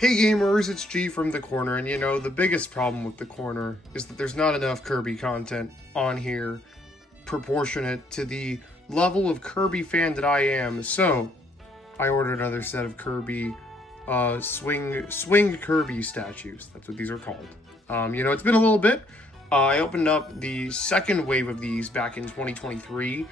Hey gamers, it's G from The Corner, and you know, the biggest problem with The Corner is that there's not enough Kirby content on here proportionate to the level of Kirby fan that I am, so I ordered another set of Kirby, swing Kirby statues. That's what these are called. You know, it's been a little bit. I opened up the second wave of these back in 2023,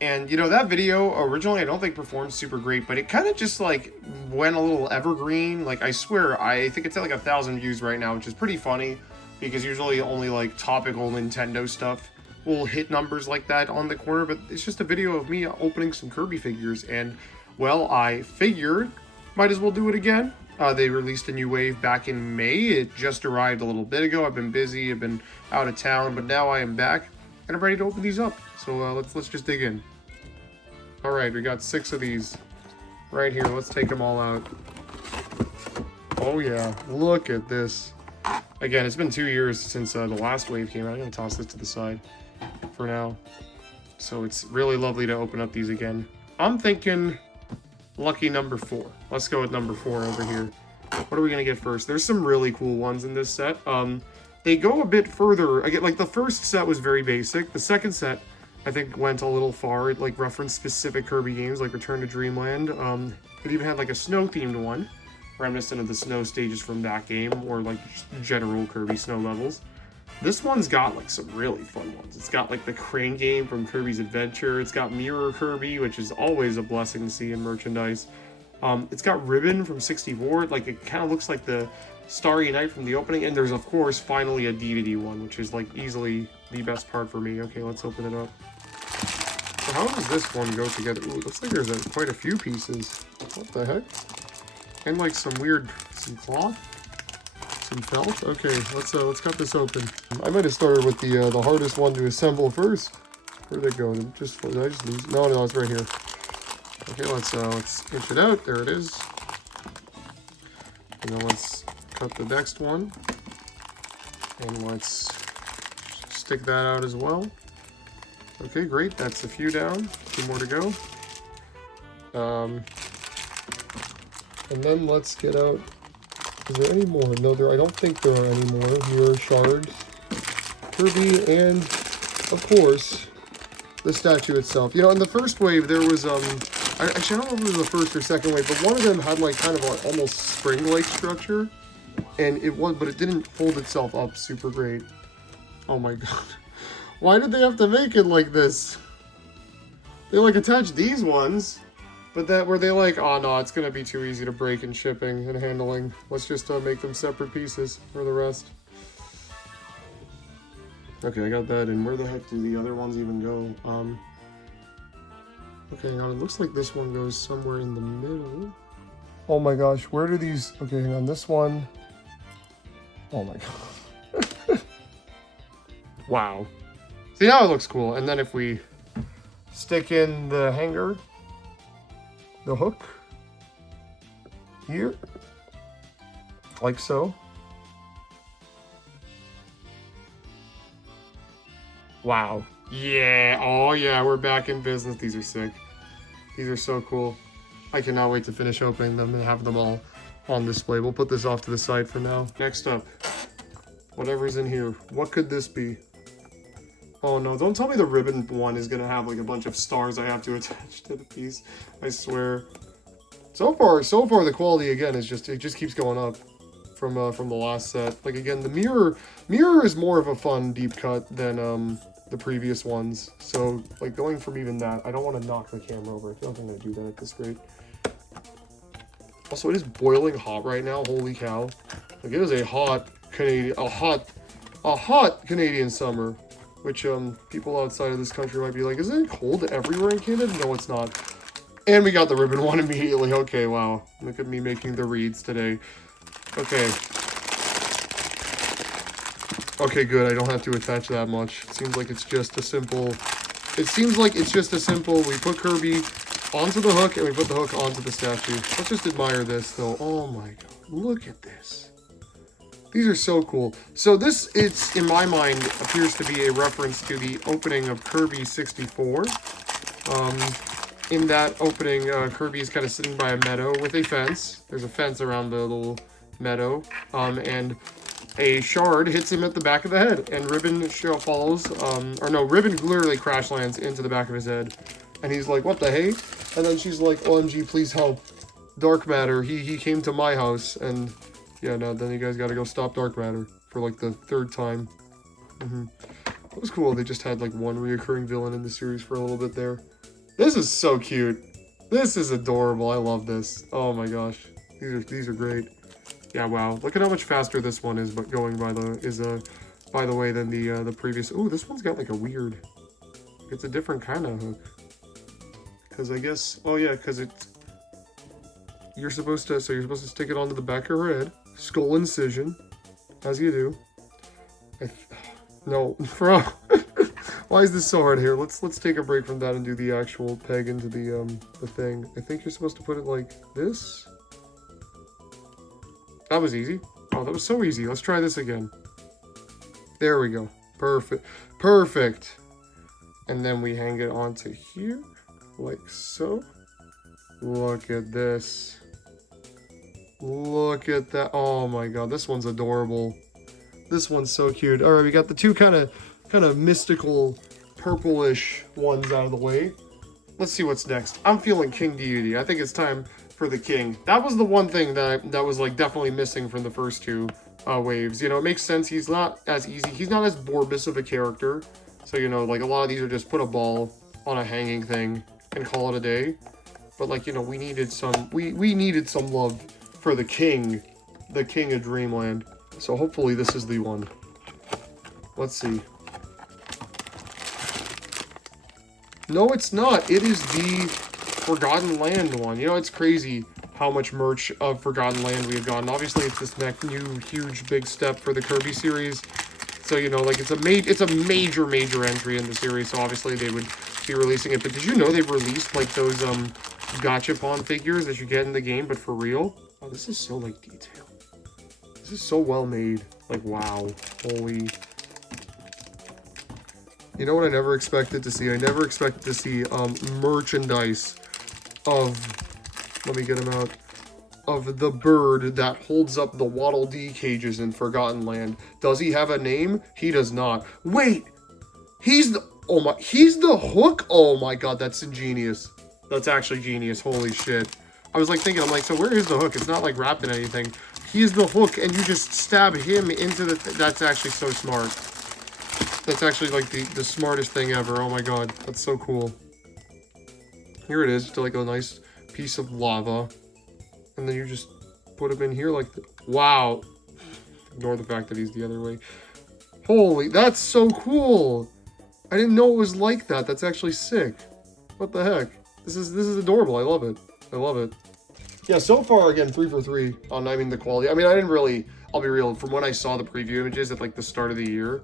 and, you know, that video originally I don't think performed super great, but it kind of just, like, went a little evergreen. Like, I swear, I think it's at, like, 1,000 views right now, which is pretty funny, because usually only, like, topical Nintendo stuff will hit numbers like that on The Corner, but it's just a video of me opening some Kirby figures, and, well, I figured might as well do it again. They released a new wave back in May. It just arrived a little bit ago. I've been busy, I've been out of town, but now I am back, and I'm ready to open these up. So, let's just dig in. Alright, we got 6 of these right here. Let's take them all out. Oh yeah, look at this. Again, it's been 2 years since the last wave came out. I'm going to toss this to the side for now. So it's really lovely to open up these again. I'm thinking lucky number 4. Let's go with number 4 over here. What are we going to get first? There's some really cool ones in this set. They go a bit further. Again, like the first set was very basic. The second set, I think, went a little far. It like referenced specific Kirby games like Return to Dreamland. It even had like a snow-themed one, reminiscent of the snow stages from that game, or like general Kirby snow levels. This one's got like some really fun ones. It's got like the crane game from Kirby's Adventure. It's got Mirror Kirby, which is always a blessing to see in merchandise. It's got Ribbon from 64. Like, it kind of looks like the Starry Night from the opening. And there's, of course, finally a D2D one, which is like easily the best part for me. Okay, let's open it up. So how does this one go together? Ooh, it looks like there's quite a few pieces. What the heck? And like some cloth? Some felt? Okay, let's cut this open. I might have started with the hardest one to assemble first. Where'd it go? Did I just lose it? No, it's right here. Okay, let's inch it out. There it is. And then let's cut the next one. And let's stick that out as well. Okay, great. That's a few down. 2 more to go. And then let's get out. Is there any more? No, I don't think there are any more. Mirror shards, Kirby, and of course the statue itself. You know, in the first wave there was actually, I don't know if it was the first or second wave, but one of them had like kind of like almost spring-like structure, and but it didn't hold itself up super great. Oh my god. Why did they have to make it like this? They like attached these ones, but were they like, oh no, it's gonna be too easy to break in shipping and handling. Let's just make them separate pieces for the rest. Okay, I got that, and where the heck do the other ones even go? Okay, hang on, it looks like this one goes somewhere in the middle. Oh my gosh, where do these... Okay, hang on, this one... Oh my god. Wow. See, now it looks cool. And then if we stick in the hanger, the hook, here, like so. Wow. Yeah, oh yeah, we're back in business. These are sick. These are so cool. I cannot wait to finish opening them and have them all on display. We'll put this off to the side for now. Next up, whatever's in here. What could this be? Oh no, don't tell me the ribbon one is gonna have like a bunch of stars I have to attach to the piece. I swear. So far the quality again is it just keeps going up from the last set. Like again, the mirror is more of a fun deep cut than the previous ones. So like going from even that, I don't want to knock the camera over. I feel like I'm gonna do that at this rate. Also, it is boiling hot right now. Holy cow! Like, it is a hot Canadian summer. Which, people outside of this country might be like, isn't it cold everywhere in Canada? No, it's not. And we got the ribbon one immediately. Okay, wow. Look at me making the reads today. Okay. Okay, good. I don't have to attach that much. It seems like it's just a simple... we put Kirby onto the hook, and we put the hook onto the statue. Let's just admire this, though. Oh my god. Look at this. These are so cool. So this, in my mind, appears to be a reference to the opening of Kirby 64. In that opening, Kirby is kind of sitting by a meadow with a fence. There's a fence around the little meadow, and a shard hits him at the back of the head, and Ribbon follows, or no, Ribbon literally crash lands into the back of his head, and he's like, what the hey? And then she's like, OMG, please help. Dark Matter, he came to my house, and yeah, no, then you guys gotta go stop Dark Matter for like the 3rd time. It was cool, they just had like one reoccurring villain in the series for a little bit there. This is so cute. This is adorable, I love this. Oh my gosh, these are great. Yeah, wow. Look at how much faster this one is, but going by the way than the previous. Ooh, this one's got like a weird. It's a different kind of hook. Cause I guess. Oh yeah, cause it's. You're supposed to. So you're supposed to stick it onto the back of her head, skull incision, as you do. No, bro. Why is this so hard here? Let's take a break from that and do the actual peg into the thing. I think you're supposed to put it like this. That was easy. Oh, that was so easy. Let's try this again. There we go. Perfect. Perfect. And then we hang it onto here, like so. Look at this. Look at that. Oh my god, this one's adorable. This one's so cute. All right, we got the two kind of mystical, purplish ones out of the way. Let's see what's next. I'm feeling King Deity. I think it's time for the king. That was the one thing that was like definitely missing from the first two waves. You know, it makes sense. He's not as easy. He's not as Borbus of a character. So, you know, like a lot of these are just put a ball on a hanging thing and call it a day. But like, you know, we needed some love for the king of Dreamland. So hopefully this is the one. Let's see. No, it's not. It is the Forgotten Land one. You know, it's crazy how much merch of Forgotten Land we have gotten. Obviously, it's this new huge big step for the Kirby series. So, you know, like it's a major entry in the series. So obviously they would be releasing it. But did you know they've released like those gachapon figures that you get in the game, but for real? Oh, this is so like detailed. This is so well made. Like, wow. Holy. You know what I never expected to see? I never expected to see merchandise of, let me get him out, of the bird that holds up the Waddle Dee cages in Forgotten Land. Does he have a name? He does not. Wait! He's the hook? Oh my god, that's ingenious. That's actually genius. Holy shit. I was like thinking, I'm like, so where is the hook? It's not like wrapped in anything. He's the hook and you just stab him into the that's actually so smart. That's actually like the smartest thing ever. Oh my god, that's so cool. Here it is, just like a nice piece of lava. And then you just put him in here like, wow. Ignore the fact that he's the other way. Holy, that's so cool. I didn't know it was like that. That's actually sick. What the heck? This is adorable. I love it. I love it. Yeah, so far, again, 3 for 3 on, I mean, the quality. I mean, I didn't really, I'll be real, from when I saw the preview images at, like, the start of the year,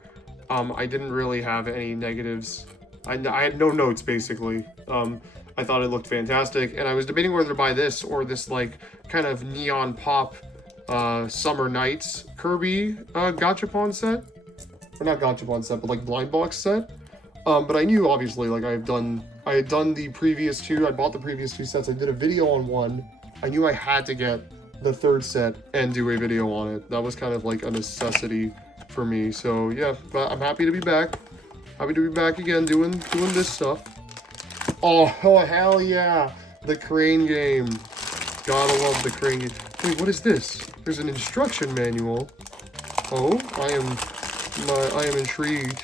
I didn't really have any negatives. I had no notes, basically. I thought it looked fantastic, and I was debating whether to buy this or this, like, kind of neon pop Summer Nights Kirby gachapon set. Or not gachapon set, but, like, blind box set. But I knew, obviously, like, I had done the previous two. I bought the previous two sets. I did a video on one. I knew I had to get the third set and do a video on it. That was kind of like a necessity for me. So yeah, but I'm happy to be back. Happy to be back again doing this stuff. Oh hell yeah! The crane game. Gotta love the crane game. Wait, what is this? There's an instruction manual. Oh, I am intrigued.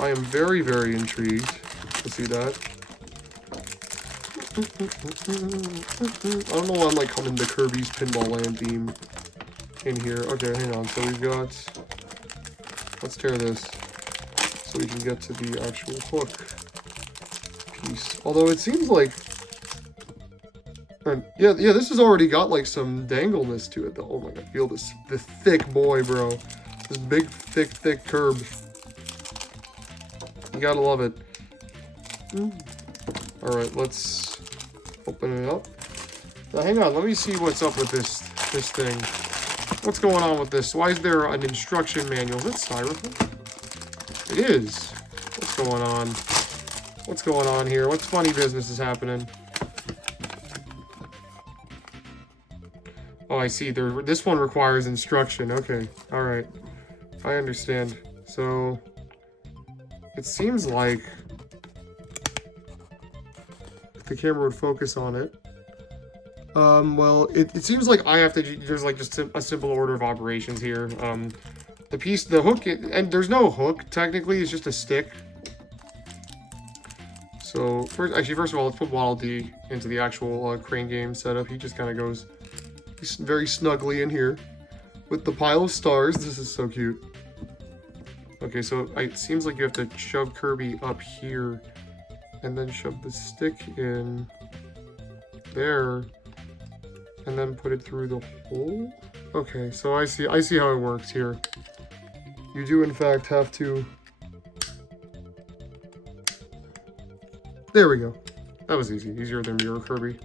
I am very, very intrigued to see that. I don't know why I'm like humming the Kirby's Pinball Land theme in here. Okay, hang on. So we've got, let's tear this so we can get to the actual hook piece. Although it seems like, yeah, this has already got like some dangleness to it though. Oh my god, feel this thick boy, bro. This big, thick curb. You gotta love it. Alright, let's open it up. Now, hang on, let me see what's up with this thing. What's going on with this? Why is there an instruction manual? Is that styrofoam? It is. What's going on? What's going on here? What funny business is happening? Oh, I see. This one requires instruction. Okay. Alright. I understand. So, it seems like if the camera would focus on it. Well, it seems like I have to, there's like just a simple order of operations here. The hook, and there's no hook, technically, it's just a stick. So, first of all, let's put Waddle Dee into the actual crane game setup. He just kind of goes very snugly in here with the pile of stars. This is so cute. Okay, so it seems like you have to shove Kirby up here and then shove the stick in there and then put it through the hole. Okay, so I see how it works here. You do in fact have to. There we go. That was easy. Easier than Mirror Kirby.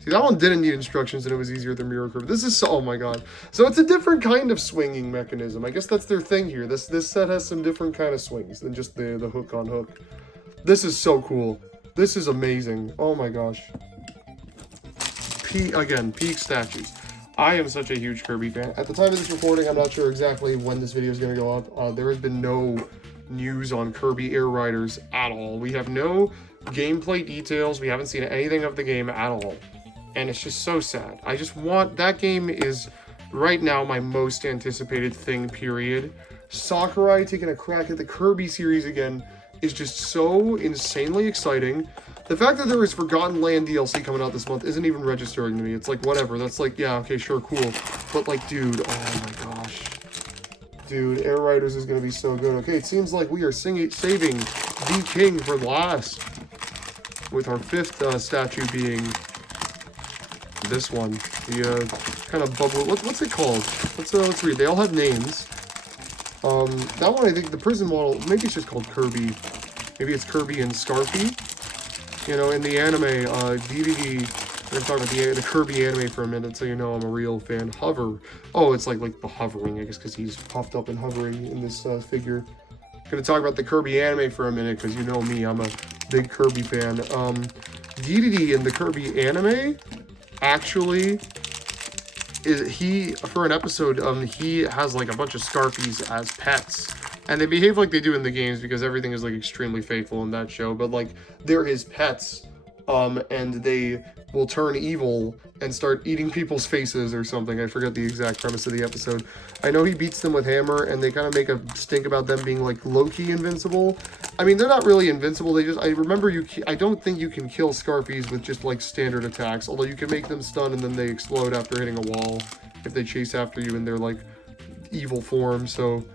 See, that one didn't need instructions and it was easier than Mirror Kirby. This is so, oh my god. So it's a different kind of swinging mechanism. I guess that's their thing here. This set has some different kind of swings than just the hook on hook. This is so cool. This is amazing. Oh my gosh. Peak Statues. I am such a huge Kirby fan. At the time of this recording, I'm not sure exactly when this video is going to go up. There has been no news on Kirby Air Riders at all. We have no gameplay details. We haven't seen anything of the game at all. And it's just so sad. I just want... That game is, right now, my most anticipated thing, period. Sakurai taking a crack at the Kirby series again is just so insanely exciting. The fact that there is Forgotten Land DLC coming out this month isn't even registering to me. It's like, whatever. That's like, yeah, okay, sure, cool. But like, dude, oh my gosh. Dude, Air Riders is going to be so good. Okay, it seems like we are saving the king for last. With our 5th statue being this one. The kind of bubble. What's it called? Let's read. They all have names. That one, I think, the prison model, maybe it's just called Kirby. Maybe it's Kirby and Scarfy. You know, in the anime, DVD, I'm going to talk about the Kirby anime for a minute so you know I'm a real fan. Hover. Oh, it's like the hovering, I guess, because he's puffed up and hovering in this figure. I'm going to talk about the Kirby anime for a minute because you know me, I'm a big Kirby fan. DDD in the Kirby anime, actually, for an episode, he has like a bunch of Scarfies as pets. And they behave like they do in the games because everything is like extremely faithful in that show. But like, they're his pets. And they will turn evil and start eating people's faces or something. I forget the exact premise of the episode. I know he beats them with hammer and they kind of make a stink about them being like low-key invincible. I mean, they're not really invincible. They just, I remember I don't think you can kill Scarfies with just like standard attacks. Although you can make them stun and then they explode after hitting a wall if they chase after you in their like evil form. So,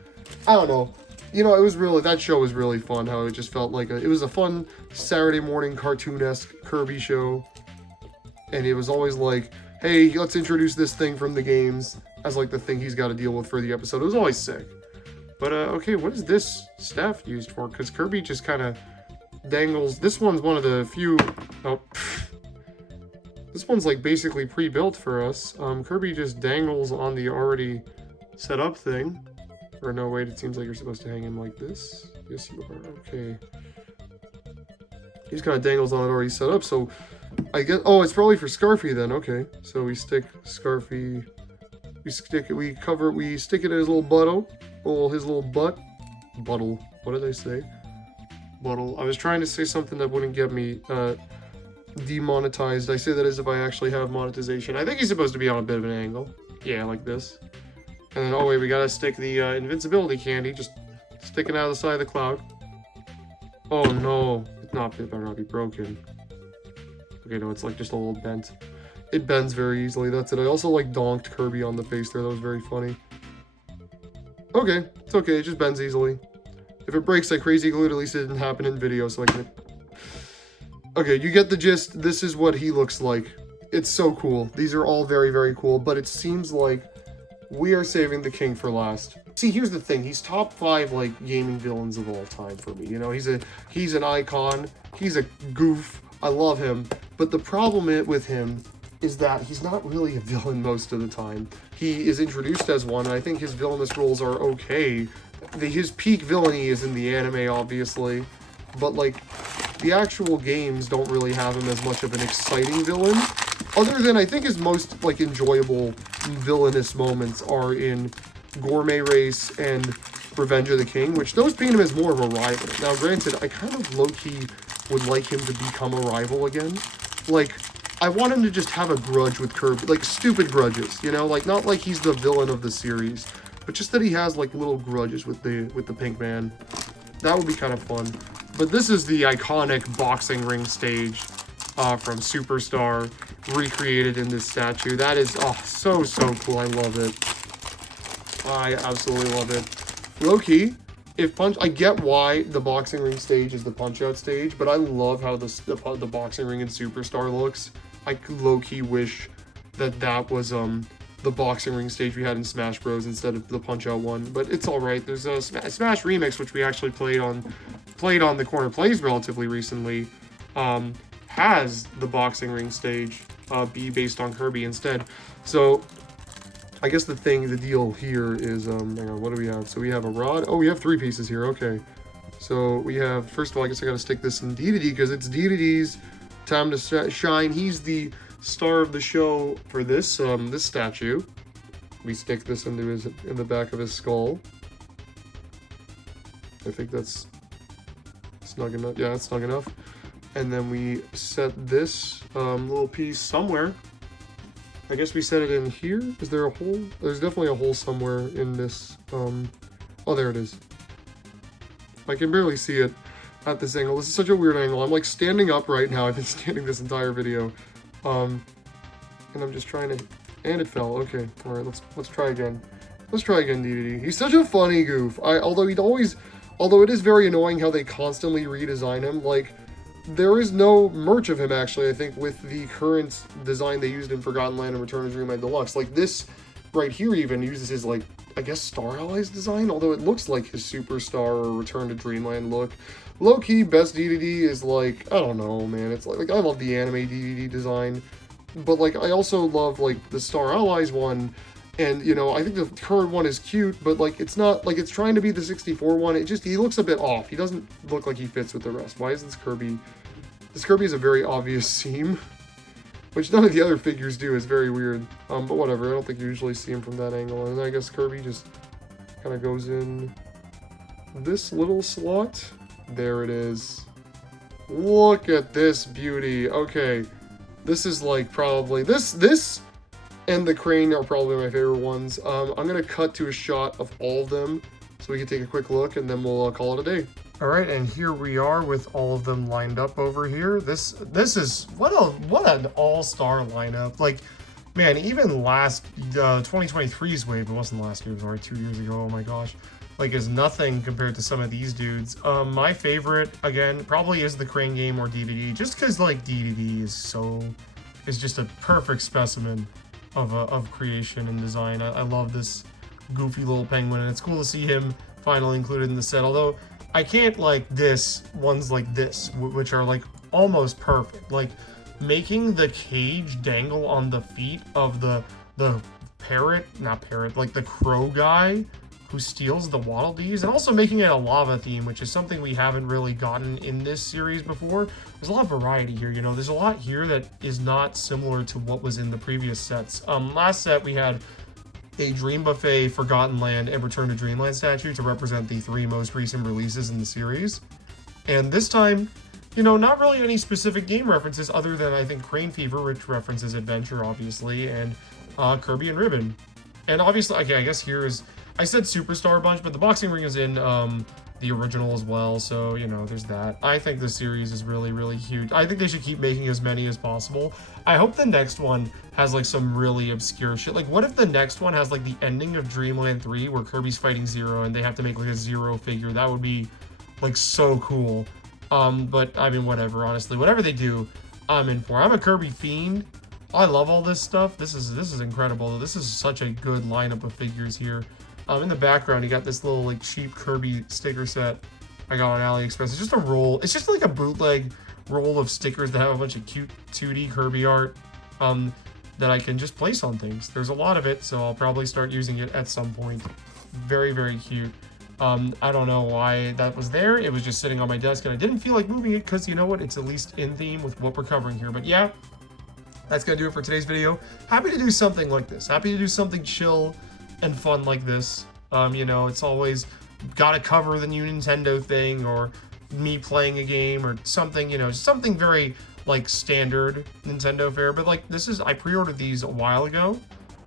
I don't know. You know, that show was really fun, how it just felt like it was a fun Saturday morning cartoon-esque Kirby show. And it was always like, hey, let's introduce this thing from the games as like the thing he's got to deal with for the episode. It was always sick. But, okay, what is this staff used for? Because Kirby just kind of dangles. This one's one of the few... Oh, this one's like basically pre-built for us. Kirby just dangles on the already set up thing. Or no, wait, it seems like you're supposed to hang him like this. Yes, you are. Okay. He's kind of dangles on it already set up, so I guess... Oh, it's probably for Scarfy then. Okay. So we stick Scarfy... We stick it in his little buttle. His little butt. Buttle. What did I say? Buttle. I was trying to say something that wouldn't get me demonetized. I say that as if I actually have monetization. I think he's supposed to be on a bit of an angle. Yeah, like this. And then, oh wait, we gotta stick the invincibility candy, just sticking out of the side of the cloud. Oh no, it better not be broken. Okay, no, it's like just a little bent. It bends very easily, that's it. I also like donked Kirby on the face there, that was very funny. Okay, it's okay, it just bends easily. If it breaks like crazy glue, at least it didn't happen in video, so I can... Okay, you get the gist, this is what he looks like. It's so cool. These are all very, very cool, but it seems like we are saving the king for last. See, here's the thing. He's top 5, like, gaming villains of all time for me. You know, he's an icon. He's a goof. I love him. But the problem with him is that he's not really a villain most of the time. He is introduced as one, and I think his villainous roles are okay. His peak villainy is in the anime, obviously. But, like, the actual games don't really have him as much of an exciting villain. other than I think his most like enjoyable villainous moments are in Gourmet Race and Revenge of the King, which those paint him as more of a rival. Now, granted, I kind of low-key would like him to become a rival again. Like, I want him to just have a grudge with Kirby, like stupid grudges, you know, like not like he's the villain of the series, but just that he has like little grudges with the Pink Man. That would be kind of fun. But this is the iconic boxing ring stage from Superstar, recreated in this statue. That is, oh, so cool. I love it. I absolutely love it. Low-key, if I get why the boxing ring stage is the Punch-Out stage, but I love how the boxing ring in Superstar looks. I low-key wish that was the boxing ring stage we had in Smash Bros. Instead of the Punch-Out one, but it's alright. There's a Smash Remix, which we actually played on the Corner Plays relatively recently, has the boxing ring stage be based on Kirby instead. So I guess the deal here is, hang on, what do we have? So we have a rod. Oh, we have 3 pieces here. Okay. So we have, first of all, I guess I gotta stick this in Dedede because it's Dedede's time to shine. He's the star of the show for this this statue. We stick this in the back of his skull. I think that's snug enough. Yeah, that's snug enough. And then we set this little piece somewhere. I guess we set it in here. Is there a hole? There's definitely a hole somewhere in this. Oh, there it is. I can barely see it at this angle. This is such a weird angle. I'm like standing up right now. I've been standing this entire video. And I'm just trying to, and it fell. Okay, all right. Let's try again. Let's try again, Dedede. He's such a funny goof. Although it is very annoying how they constantly redesign him. Like, there is no merch of him, actually, I think, with the current design they used in Forgotten Land and Return of Dreamland Deluxe. Like, this right here even uses his, like, I guess Star Allies design, although it looks like his Superstar or Return to Dreamland look. Low-key, best Dedede is, like, I don't know, man. It's like I love the anime Dedede design, but, like, I also love, like, the Star Allies one. And, you know, I think the current one is cute, but, like, it's not, like, it's trying to be the 64 one. It just, he looks a bit off. He doesn't look like he fits with the rest. Why is this Kirby? This Kirby is a very obvious seam, which none of the other figures do. It's very weird. But whatever. I don't think you usually see him from that angle. And I guess Kirby just kind of goes in this little slot. There it is. Look at this beauty. Okay. This is, like, probably, this and the crane are probably my favorite ones. I'm going to cut to a shot of all of them so we can take a quick look, and then we'll call it a day. All right, and here we are with all of them lined up over here. This is, what an all-star lineup. Like, man, even last, 2023's wave, it wasn't last year, it was already 2 years ago, oh my gosh, like, is nothing compared to some of these dudes. My favorite, again, probably is the crane game or Dedede, just because, like, Dedede is just a perfect specimen of creation and design. I love this goofy little penguin, and it's cool to see him finally included in the set, although I can't like ones like this, which are like almost perfect. Like making the cage dangle on the feet of the like the crow guy who steals the Waddle Dees, and also making it a lava theme, which is something we haven't really gotten in this series before. There's a lot of variety here, you know, there's a lot here that is not similar to what was in the previous sets. Last set we had a Dream Buffet, Forgotten Land, and Return to Dreamland statue to represent the 3 most recent releases in the series. And this time, you know, not really any specific game references other than, I think, Crane Fever, which references Adventure, obviously, and Kirby and Ribbon. And obviously, okay, I guess here is, I said Superstar a bunch, but the boxing ring is in the original as well, so, you know, there's that. I think this series is really, really huge. I think they should keep making as many as possible. I hope the next one has, like, some really obscure shit. Like, what if the next one has, like, the ending of Dreamland 3 where Kirby's fighting Zero and they have to make, like, a Zero figure? That would be, like, so cool. But, I mean, whatever, honestly. Whatever they do, I'm in for. I'm a Kirby fiend. I love all this stuff. This is incredible. This is such a good lineup of figures here. In the background, you got this little, like, cheap Kirby sticker set I got on AliExpress. It's just a roll. It's just, like, a bootleg roll of stickers that have a bunch of cute 2D Kirby art that I can just place on things. There's a lot of it, so I'll probably start using it at some point. Very, very cute. I don't know why that was there. It was just sitting on my desk, and I didn't feel like moving it because, you know what, it's at least in theme with what we're covering here. But, yeah, that's gonna do it for today's video. Happy to do something like this. Happy to do something chill and fun like this. You know, it's always gotta cover the new Nintendo thing, or me playing a game, or something, you know, something very like standard Nintendo fare. But like, this is, I pre-ordered these a while ago.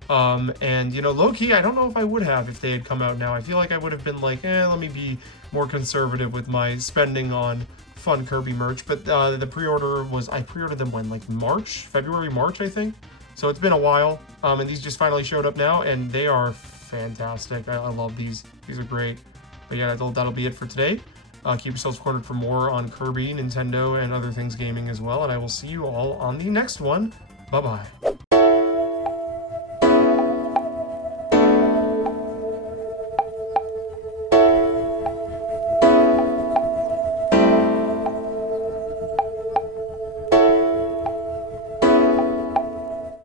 And you know, low-key, I don't know if I would have if they had come out now. I feel like I would have been like, let me be more conservative with my spending on fun Kirby merch. But the pre-order was, I pre-ordered them when, like February, March, I think. So it's been a while. And these just finally showed up now, and they are fantastic. I love these. These are great. But yeah, that'll be it for today. Keep yourselves cornered for more on Kirby, Nintendo, and other things gaming as well. And I will see you all on the next one. Bye-bye.